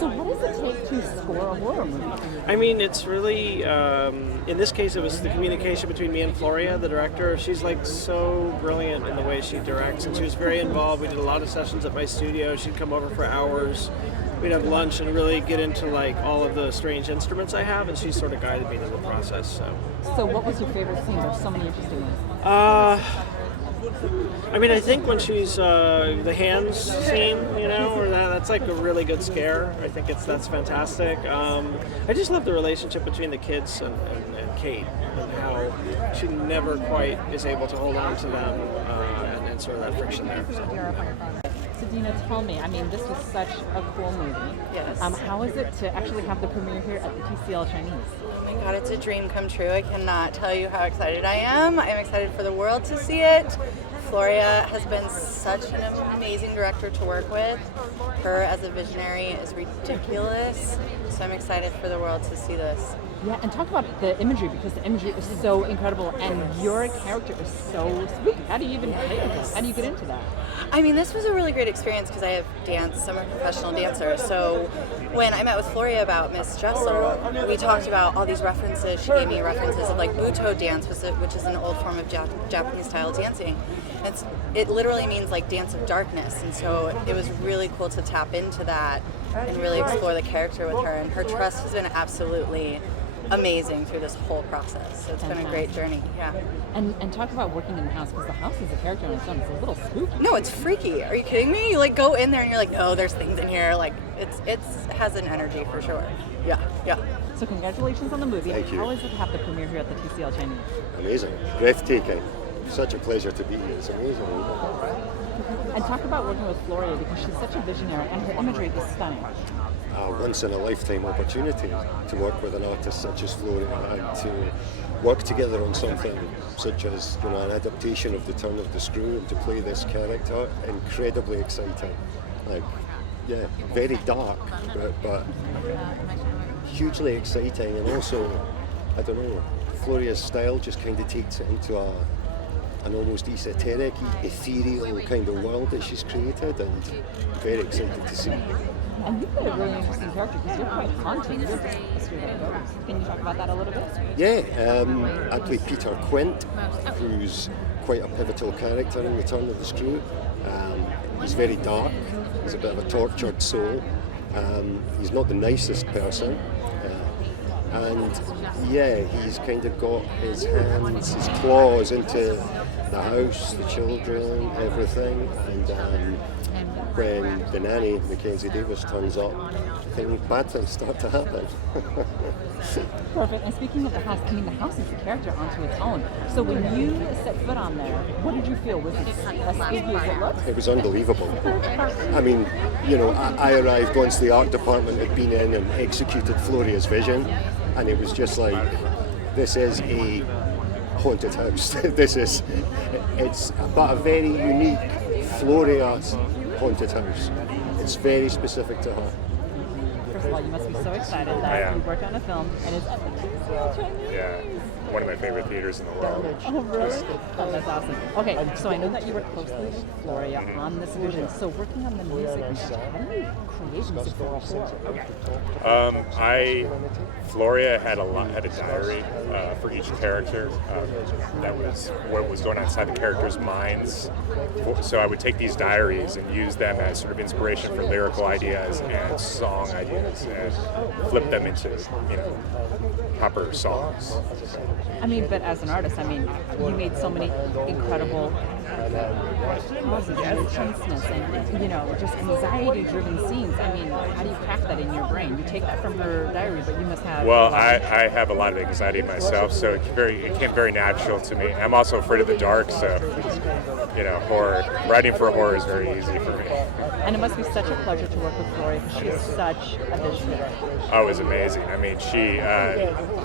So what does it take to score a horror movie? I mean, it's really, in this case, it was the communication between me and Floria, the director. She's like so brilliant in the way she directs, and she was very involved. We did a lot of sessions at my studio. She'd come over for hours. We'd have lunch and really get into like all of the strange instruments I have, and she sort of guided me through the process. So what was your favorite scene? There's so many interesting ones. I mean, I think when she's the hands scene, or that's like a really good scare. I think that's fantastic. I just love the relationship between the kids and Kate, and how she never quite is able to hold on to them, and sort of that friction there. So Dina, tell me, I mean, this was such a cool movie. Yes. How is it to actually have the premiere here at the TCL Chinese? Oh my God, it's a dream come true. I cannot tell you how excited I am. I'm excited for the world to see it. Floria has been such an amazing director to work with. Her as a visionary is ridiculous. So I'm excited for the world to see this. Yeah, and talk about the imagery, because the imagery is so incredible, and your character is so spooky. How do you even play with that? How do you get into that? I mean, this was a really great experience because I have danced. I'm a professional dancer. So when I met with Floria about Miss Jessel, we talked about all these references. She gave me references of like Buto dance, which is an old form of Japanese style dancing. It literally means like dance of darkness. And so it was really cool to tap into that and really explore the character with her. And her trust has been absolutely amazing through this whole process. So it's been a great journey, yeah. And talk about working in the house, because the house is a character on its own. It's a little spooky. No, it's freaky. Are you kidding me? You like go in there and you're like, no, there's things in here. Like it's has an energy for sure. Yeah. So congratulations on the movie. Thank you. How is it to have the premiere here at the TCL Chinese? Amazing. Breathtaking. Such a pleasure to be here. It's amazing. And talk about working with Floria, because she's such a visionary and her imagery is stunning. A once-in-a-lifetime opportunity to work with an artist such as Floria and to work together on something such as an adaptation of The Turn of the Screw and to play this character. Incredibly exciting. Very dark, but hugely exciting, and also, I don't know, Floria's style just kind of takes it into an almost esoteric, ethereal kind of world that she's created, and very excited to see. And you've got a really interesting character, because you're quite haunting. You're just a straight-up ghost. Can you talk about that a little bit? Yeah, I play Peter Quint, who's quite a pivotal character in The Turn of the Screw. He's very dark, he's a bit of a tortured soul. He's not the nicest person. He's kind of got his hands, his claws into the house, the children, everything. And when the nanny, Mackenzie Davis, turns up, bad things start to happen. Perfect. And speaking of the house, I mean, the house is a character onto its own. So when you set foot on there, what did you feel? Was it as spooky as it looked? It was unbelievable. I mean, I arrived once the art department had been in and executed Floria's vision, and it was just like, this is a haunted house. It's but a very unique Floria haunted house. It's very specific to her. First of all, you must be so excited that you worked on a film and it's at the TCL Chinese. Yeah, one of my favorite theaters in the world. Oh, really? Oh, that's awesome. Okay, so I know that you work closely with Floria on this vision. So working on the music, how do you create music for a horror? Floria had a diary for each character that was what was going on inside the characters' minds. So I would take these diaries and use them as sort of inspiration for lyrical ideas and song ideas, and flip them into proper songs. I mean, but as an artist, you made so many incredible pauses and intenseness and, just anxiety-driven scenes. How do you craft that in your brain? You take that from her diary, but you must have... Well, I have a lot of anxiety myself, so it came very natural to me. I'm also afraid of the dark, so, horror. Writing for horror is very easy for me. And it must be such a pleasure to work with Floria, because she is such a visionary. Oh, it was amazing. She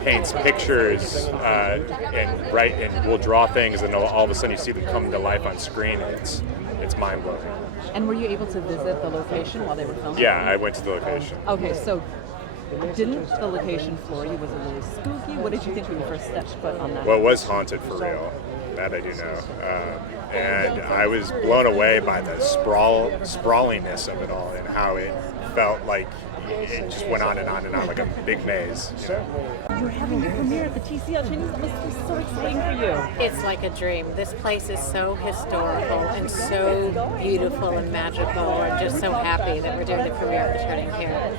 paints pictures and will draw things, and all of a sudden you see them come to life on screen. It's mind-blowing. And were you able to visit the location while they were filming? Yeah, I went to the location. Okay, so didn't the location floor you? Was it really spooky? What did you think when you first stepped foot on that? Well, it was haunted for real. That I do know. And I was blown away by the sprawliness of it all and how it felt like it just went on and on and on like a big maze. You know? You're having your premiere at the TCL Chinese. That must be so exciting for you. It's like a dream. This place is so historical and so beautiful and magical. I'm just so happy that we're doing the premiere of Turning Here.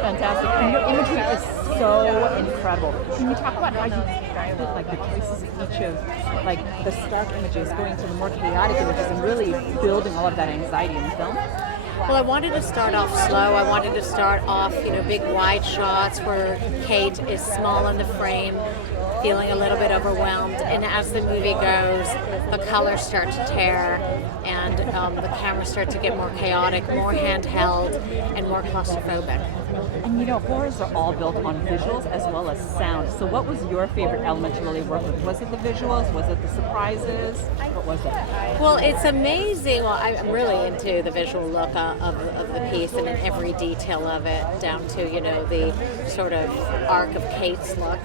Fantastic. And your imagery is so incredible. Can you talk about how you describe it, like the choices of each of like the stark images going to the more chaotic images and really building all of that anxiety in the film? Well, I wanted to start off slow. I wanted to start off, big wide shots where Kate is small in the frame, feeling a little bit overwhelmed. And as the movie goes, the colors start to tear, and the cameras start to get more chaotic, more handheld, and more claustrophobic. And horrors are all built on visuals as well as sound. So what was your favorite element to really work with? Was it the visuals? Was it the surprises? What was it? Well, it's amazing. Well, I'm really into the visual look of the piece and in every detail of it, down to, the sort of arc of Kate's look.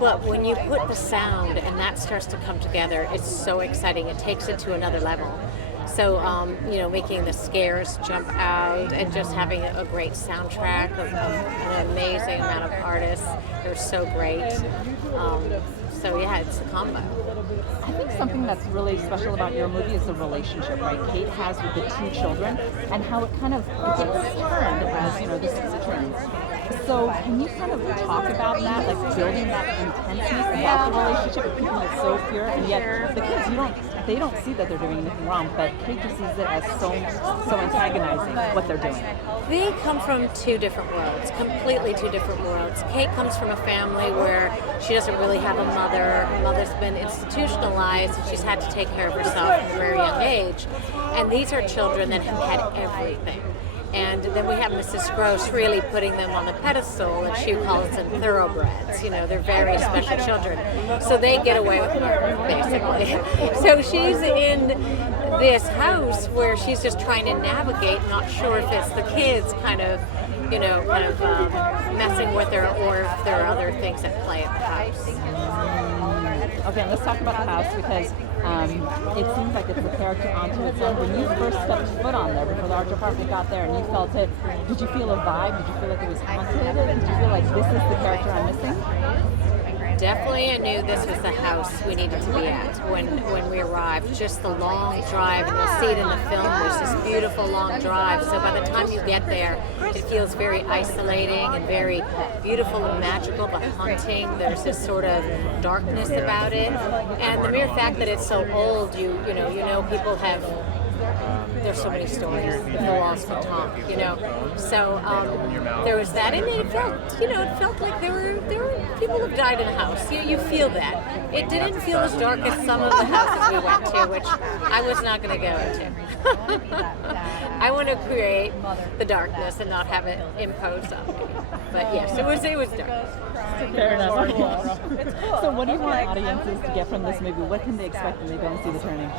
But when you put the sound and that starts to come together, it's so exciting. It takes it to another level. So, making the scares jump out and just having a great soundtrack of an amazing amount of artists. They're so great. It's a combo. I think something that's really special about your movie is the relationship, right? Kate has with the two children and how it kind of gets turned as, the season turns. So can you kind of talk about that, like building that intensity about the relationship, keeping it so pure, and yet the kids, they don't see that they're doing anything wrong, but Kate just sees it as so antagonizing what they're doing. They come from two different worlds, completely two different worlds. Kate comes from a family where she doesn't really have a mother. Her mother's been institutionalized, and she's had to take care of herself from a very young age. And these are children that have had everything. And then we have Mrs. Gross really putting them on the pedestal, and she calls them thoroughbreds. They're very special children. So they get away with murder, basically. So she's in this house where she's just trying to navigate, not sure if it's the kids kind of messing with her or if there are other things at play at the house. Okay, let's talk about the house because it seems like it's a character onto its own. When you first stepped foot on there, before the art department got there and you felt it, did you feel a vibe? Did you feel like it was haunted? Did you feel like this is the character I'm missing? Definitely, I knew this was the house we needed to be at when we arrived. Just the long drive, and you'll see it in the film, there's this beautiful long drive. So by the time you get there, it feels very isolating and very beautiful and magical, but haunting. There's this sort of darkness about it. And the mere fact that it's so old, you know people have... There's so many stories. The walls can talk, So there was that, and it felt like there were people who died in the house. You feel that. It didn't feel as dark as some of the houses we went to, which I was not going to go into. I want to create the darkness and not have it imposed on me. But yes, it was dark. Fair enough. So what do you want audiences to get from this movie? What can they expect when they go and see The Turning?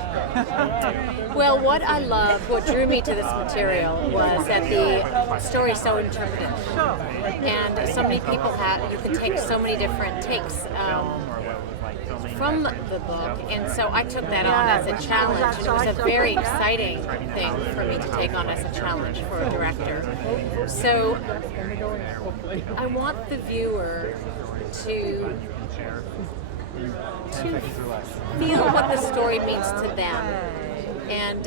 Well, what I loved, what drew me to this material was that the story is so interpretive. And so many people you can take so many different takes from the book, and so I took that on as a challenge. It was a very exciting thing for me to take on as a challenge for a director. So I want the viewer to feel what the story means to them, and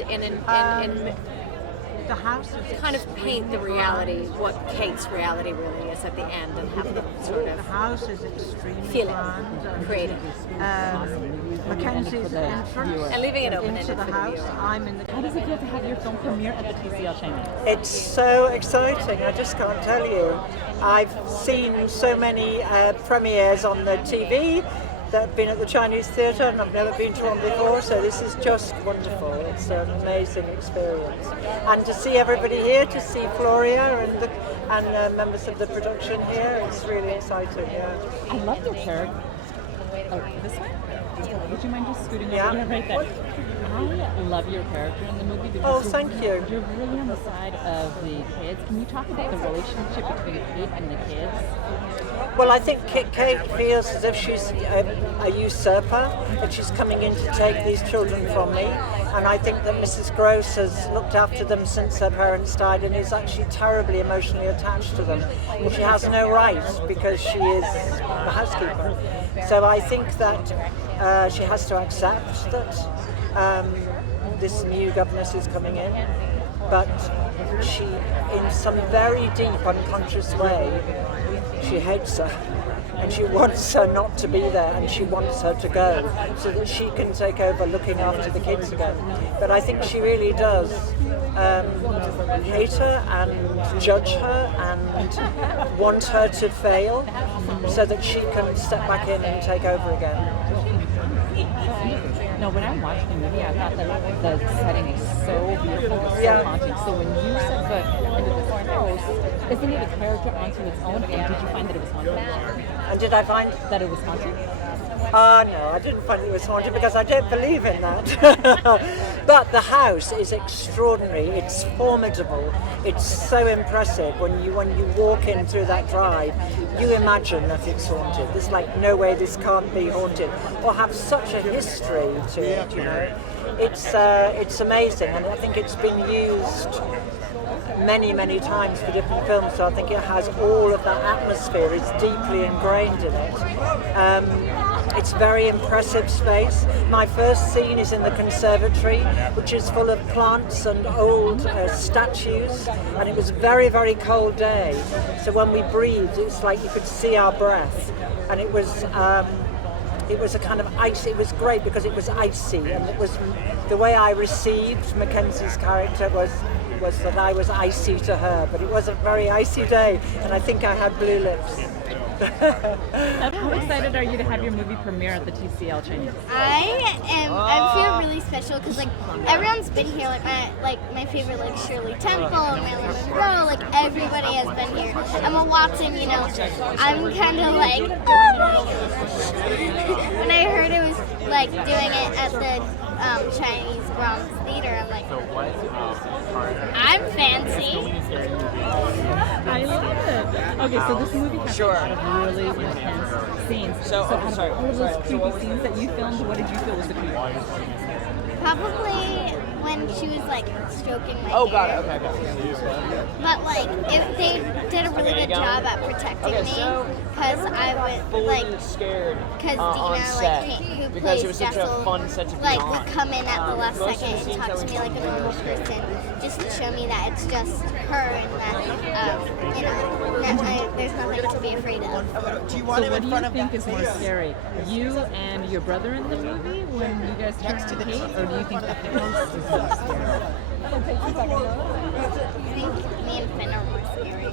the house is kind of paint the reality, what Kate's reality really is at the end, and have them sort the of house is extremely feel it, grand. create it, Mackenzie's entrance and leaving it into open-ended the for the house. viewer. I'm in the. How does it feel to have your film premiere at the TCL Chinese? It's so exciting, I just can't tell you. I've seen so many premieres on the TV that have been at the Chinese Theatre, and I've never been to one before, so this is just wonderful. It's an amazing experience. And to see everybody here, to see Floria and members of the production here, it's really exciting, yeah. I love your character. Oh, this way? Would you mind just scooting Yeah. over there right there? I love your character in the movie because Oh, thank you. You're really on the side of the kids. Can you talk about the relationship between Kate and the kids? Well, I think Kate feels as if she's a usurper, that she's coming in to take these children from me. And I think that Mrs. Gross has looked after them since her parents died and is actually terribly emotionally attached to them. But she has no right because she is the housekeeper. So I think that she has to accept that this new governess is coming in. But she, in some very deep, unconscious way, she hates her. And she wants her not to be there, and she wants her to go so that she can take over looking after the kids again. But I think she really does hate her and judge her and want her to fail so that she can step back in and take over again. No, when I watched the movie, I thought that the setting is so beautiful, it's so Yeah. haunting. So when you set foot into this house, isn't it a character onto its own, or did you find that it was haunted? And did I find? That it was haunted? No, I didn't find it was haunted because I don't believe in that. But the house is extraordinary. It's formidable. It's so impressive. When you walk in through that drive, you imagine that it's haunted. There's like no way this can't be haunted or have such a history to it. You know, it's amazing, and I think it's been used many times for different films. So I think it has all of that atmosphere. It's deeply ingrained in it. It's very impressive space. My first scene is in the conservatory, which is full of plants and old statues, and it was a very cold day. So when we breathed, it's like you could see our breath, and it was a kind of ice. It was great because it was icy, and it was the way I received Mackenzie's character was that I was icy to her, but it was a very icy day, and I think I had blue lips. How excited are you to have your movie premiere at the TCL Chinese? I feel really special because like everyone's been here, like my favorite like Shirley Temple, Marilyn Monroe, like everybody has been here. Emma Watson, you know, I'm kind of like when I heard it was like doing it at the Chinese Bronx Theater, I'm like, I'm fancy. I love it. Okay, so this movie has a lot of really intense scenes. So out of all of those creepy scenes that you filmed, what did you feel was the creepiest? Probably when she was like stroking my hair. Okay. But like, if they did a really good job at protecting me, because I would like, scared because on Dina, set like, who because plays it was such Jessel, a fun set to be like, on. would come in at the last Most of second the and scenes talk that to we me like a normal person, just to show me that it's just her and that, you know, that there's nothing to be afraid of. So what do you think is more scary? You and your brother in the movie when you guys turn to Kate, or do you think the house is more scary? I think me and Finn are more scary.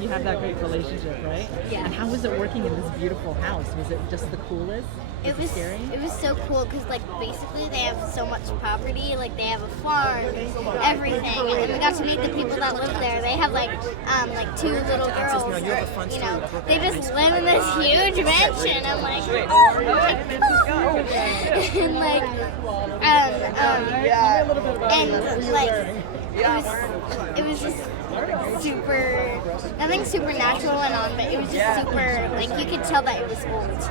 You have that great relationship, right? Yeah. And how was it working in this beautiful house? Was it just the coolest? It was scary? It was so cool because like basically they have so much property, like they have a farm, everything, and then we got to meet the people that live there. They have like two little girls, you know, they just live in this huge mansion. I'm like, oh my god, and like and like it was just super, nothing supernatural went on, but it was just super, like you could tell that it was old.